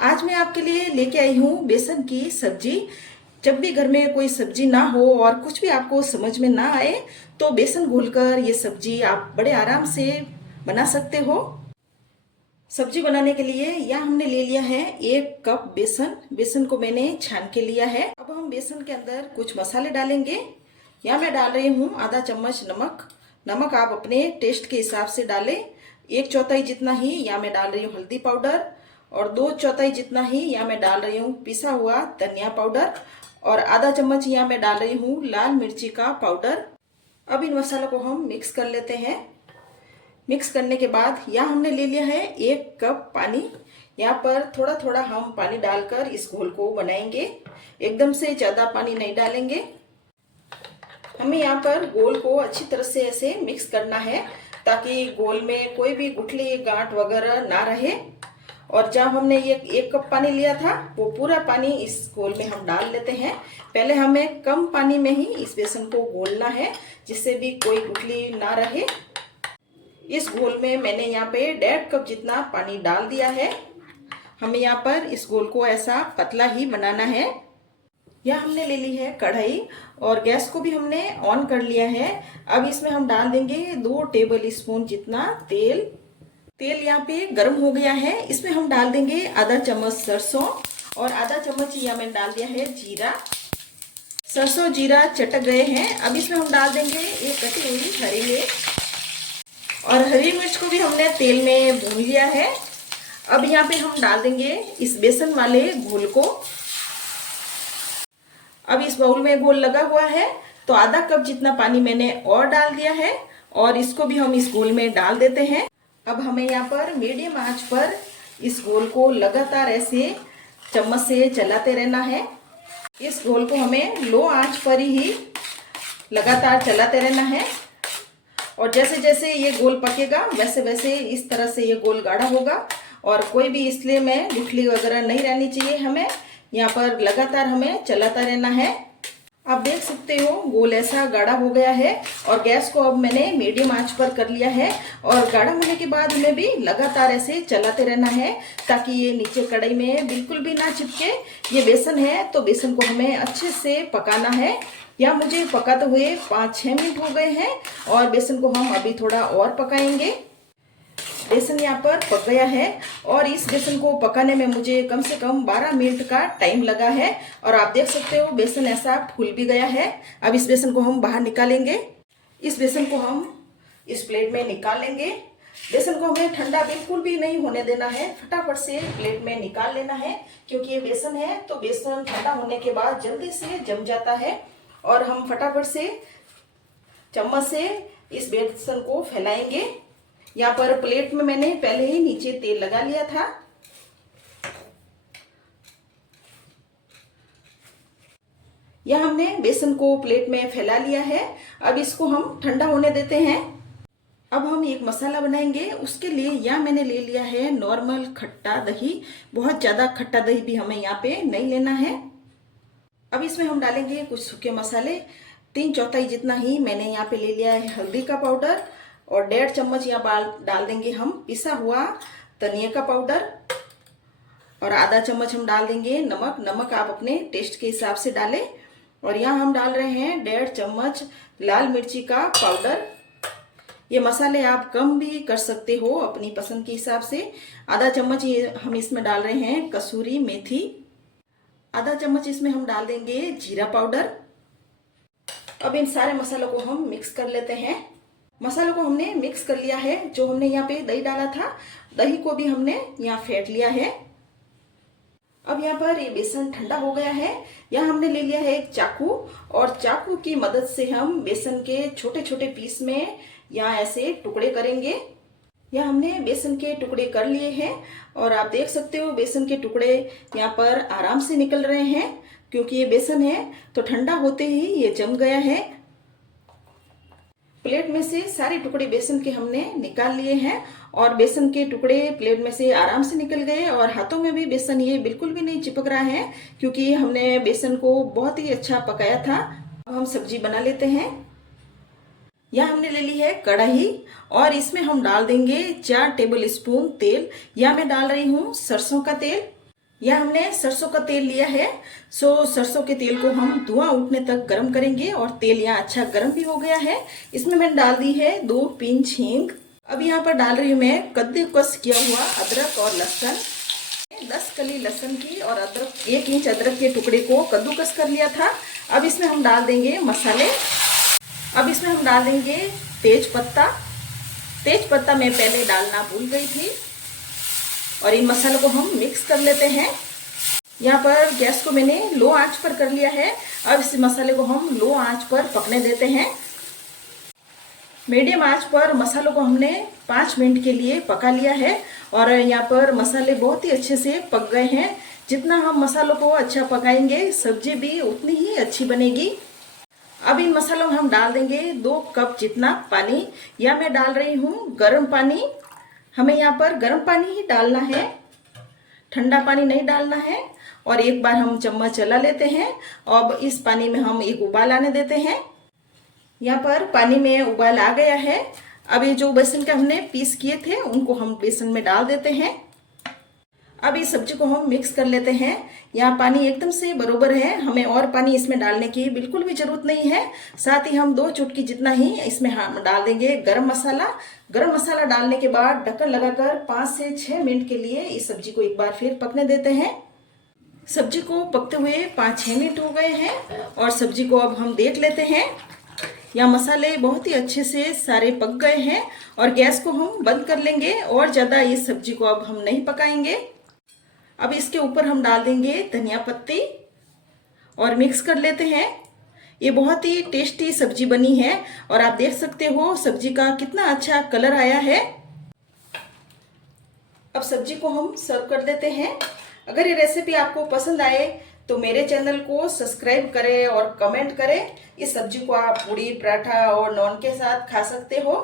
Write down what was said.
आज मैं आपके लिए लेके आई हूँ बेसन की सब्जी। जब भी घर में कोई सब्जी ना हो और कुछ भी आपको समझ में ना आए तो बेसन घोलकर ये सब्जी आप बड़े आराम से बना सकते हो। सब्जी बनाने के लिए यहाँ हमने ले लिया है 1 कप बेसन। बेसन को मैंने छान के लिया है। अब हम बेसन के अंदर कुछ मसाले डालेंगे। यहाँ मैं डाल रही हूँ आधा चम्मच नमक। नमक आप अपने टेस्ट के हिसाब से डालें। 1/4 जितना ही यहाँ मैं डाल रही हूँ हल्दी पाउडर और 2/4 जितना ही यहाँ मैं डाल रही हूँ पिसा हुआ धनिया पाउडर और आधा चम्मच यहाँ मैं डाल रही हूँ लाल मिर्ची का पाउडर। अब इन मसालों को हम मिक्स कर लेते हैं। मिक्स करने के बाद यहाँ हमने ले लिया है 1 कप पानी। यहाँ पर थोड़ा थोड़ा हम पानी डालकर इस घोल को बनाएंगे। एकदम से ज़्यादा पानी नहीं डालेंगे। हमें यहाँ पर घोल को अच्छी तरह से ऐसे मिक्स करना है ताकि घोल में कोई भी गुठली गांठ वगैरह ना रहे। और जब हमने ये 1 कप पानी लिया था वो पूरा पानी इस घोल में हम डाल लेते हैं। पहले हमें कम पानी में ही इस बेसन को घोलना है जिससे भी कोई गुठली ना रहे। इस घोल में मैंने यहाँ पे 1.5 कप जितना पानी डाल दिया है। हमें यहाँ पर इस घोल को ऐसा पतला ही बनाना है। यहाँ हमने ले ली है कढ़ाई और गैस को भी हमने ऑन कर लिया है। अब इसमें हम डाल देंगे 2 टेबल स्पून जितना तेल। तेल यहाँ पे गर्म हो गया है। इसमें हम डाल देंगे आधा चम्मच सरसों और आधा चम्मच यहाँ मैंने डाल दिया है जीरा। सरसों जीरा चटक गए हैं। अब इसमें हम डाल देंगे एक कटी हुई हरी मिर्च और हरी मिर्च को भी हमने तेल में भून लिया है। अब यहाँ पे हम डाल देंगे इस बेसन वाले घोल को। अब इस बाउल में घोल लगा हुआ है तो आधा कप जितना पानी मैंने और डाल दिया है और इसको भी हम इस घोल में डाल देते हैं। अब हमें यहाँ पर मीडियम आंच पर इस घोल को लगातार ऐसे चम्मच से चलाते रहना है। इस घोल को हमें लो आंच पर ही लगातार चलाते रहना है और जैसे जैसे ये घोल पकेगा वैसे वैसे इस तरह से ये घोल गाढ़ा होगा और कोई भी इसलिए में गुठली वगैरह नहीं रहनी चाहिए। हमें यहाँ पर लगातार हमें चलाता रहना है। आप देख सकते हो घोल ऐसा गाढ़ा हो गया है और गैस को अब मैंने मीडियम आंच पर कर लिया है और गाढ़ा होने के बाद हमें भी लगातार ऐसे चलाते रहना है ताकि ये नीचे कढ़ाई में बिल्कुल भी ना चिपके। ये बेसन है तो बेसन को हमें अच्छे से पकाना है। यहाँ मुझे पकाते हुए 5-6 मिनट हो गए हैं और बेसन को हम अभी थोड़ा और पकाएंगे। बेसन यहाँ पर पक गया है और इस बेसन को पकाने में मुझे कम से कम 12 मिनट का टाइम लगा है और आप देख सकते हो बेसन ऐसा फूल भी गया है। अब इस बेसन को हम बाहर निकालेंगे। इस बेसन को हम इस प्लेट में निकाल लेंगे। बेसन को हमें ठंडा बिल्कुल भी नहीं होने देना है, फटाफट से प्लेट में निकाल लेना है क्योंकि ये बेसन है तो बेसन ठंडा होने के बाद जल्दी से जम जाता है और हम फटाफट से चम्मच से इस बेसन को फैलाएंगे। यहाँ पर प्लेट में मैंने पहले ही नीचे तेल लगा लिया था। यहाँ हमने बेसन को प्लेट में फैला लिया है। अब इसको हम ठंडा होने देते हैं। अब हम एक मसाला बनाएंगे। उसके लिए यहाँ मैंने ले लिया है नॉर्मल खट्टा दही। बहुत ज़्यादा खट्टा दही भी हमें यहाँ पे नहीं लेना है। अब इसमें हम डालेंगे कुछ सूखे मसाले। 3/4 जितना ही मैंने यहाँ पे ले लिया है हल्दी का पाउडर और 1.5 चम्मच यहाँ डाल देंगे हम पिसा हुआ धनिया का पाउडर और आधा चम्मच हम डाल देंगे नमक। नमक आप अपने टेस्ट के हिसाब से डालें। और यहाँ हम डाल रहे हैं 1.5 चम्मच लाल मिर्ची का पाउडर। ये मसाले आप कम भी कर सकते हो अपनी पसंद के हिसाब से। आधा चम्मच ये हम इसमें डाल रहे हैं कसूरी मेथी। आधा चम्मच इसमें हम डाल देंगे जीरा पाउडर। अब इन सारे मसालों को हम मिक्स कर लेते हैं। मसालों को हमने मिक्स कर लिया है। जो हमने यहाँ पे दही डाला था दही को भी हमने यहाँ फेंट लिया है। अब यहाँ पर ये बेसन ठंडा हो गया है। यहाँ हमने ले लिया है एक चाकू और चाकू की मदद से हम बेसन के छोटे छोटे पीस में यहाँ ऐसे टुकड़े करेंगे। यहाँ हमने बेसन के टुकड़े कर लिए हैं और आप देख सकते हो बेसन के टुकड़े यहाँ पर आराम से निकल रहे हैं क्योंकि ये बेसन है तो ठंडा होते ही ये जम गया है। प्लेट में से सारे टुकड़े बेसन के हमने निकाल लिए हैं और बेसन के टुकड़े प्लेट में से आराम से निकल गए और हाथों में भी बेसन ये बिल्कुल भी नहीं चिपक रहा है क्योंकि हमने बेसन को बहुत ही अच्छा पकाया था। अब हम सब्जी बना लेते हैं। यहाँ हमने ले ली है कढ़ाई और इसमें हम डाल देंगे 4 टेबल स्पून तेल। यहाँ मैं डाल रही हूँ सरसों का तेल। यह हमने सरसों का तेल लिया है। सरसों के तेल को हम धुआं उठने तक गर्म करेंगे और तेल यहाँ अच्छा गर्म भी हो गया है। इसमें मैंने डाल दी है 2 पिंच हींग। अब यहाँ पर डाल रही हूँ मैं कद्दूकस किया हुआ अदरक और लहसुन। 10 कली लहसुन की और अदरक 1 इंच अदरक के टुकड़े को कद्दूकस कर लिया था। अब इसमें हम डाल देंगे मसाले। अब इसमें हम डाल देंगे तेज पत्ता। तेज पत्ता मैं पहले डालना भूल गई थी। और इन मसालों को हम मिक्स कर लेते हैं। यहाँ पर गैस को मैंने लो आंच पर कर लिया है। अब इस मसाले को हम लो आंच पर पकने देते हैं। मीडियम आंच पर मसालों को हमने 5 मिनट के लिए पका लिया है और यहाँ पर मसाले बहुत ही अच्छे से पक गए हैं। जितना हम मसालों को अच्छा पकाएंगे सब्जी भी उतनी ही अच्छी बनेगी। अब इन मसालों में हम डाल देंगे 2 कप जितना पानी। या मैं डाल रही हूँ गर्म पानी। हमें यहाँ पर गर्म पानी ही डालना है, ठंडा पानी नहीं डालना है। और एक बार हम चम्मच चला लेते हैं। अब इस पानी में हम एक उबाल आने देते हैं। यहाँ पर पानी में उबाल आ गया है। अब ये जो बेसन के हमने पीस किए थे उनको हम बेसन में डाल देते हैं। अब इस सब्जी को हम मिक्स कर लेते हैं। यहाँ पानी एकदम से बरोबर है, हमें और पानी इसमें डालने की बिल्कुल भी जरूरत नहीं है। साथ ही हम 2 चुटकी जितना ही इसमें हम डाल देंगे गरम मसाला। गरम मसाला डालने के बाद ढक्कन लगाकर 5 से 6 मिनट के लिए इस सब्जी को एक बार फिर पकने देते हैं। सब्जी को पकते हुए 5-6 मिनट हो गए हैं और सब्जी को अब हम देख लेते हैं। यहाँ मसाले बहुत ही अच्छे से सारे पक गए हैं और गैस को हम बंद कर लेंगे और ज़्यादा इस सब्जी को अब हम नहीं पकाएंगे। अब इसके ऊपर हम डाल देंगे धनिया पत्ती और मिक्स कर लेते हैं। ये बहुत ही टेस्टी सब्जी बनी है और आप देख सकते हो सब्जी का कितना अच्छा कलर आया है। अब सब्जी को हम सर्व कर देते हैं। अगर ये रेसिपी आपको पसंद आए तो मेरे चैनल को सब्सक्राइब करें और कमेंट करें। इस सब्जी को आप पूड़ी, पराठा और नान के साथ खा सकते हो।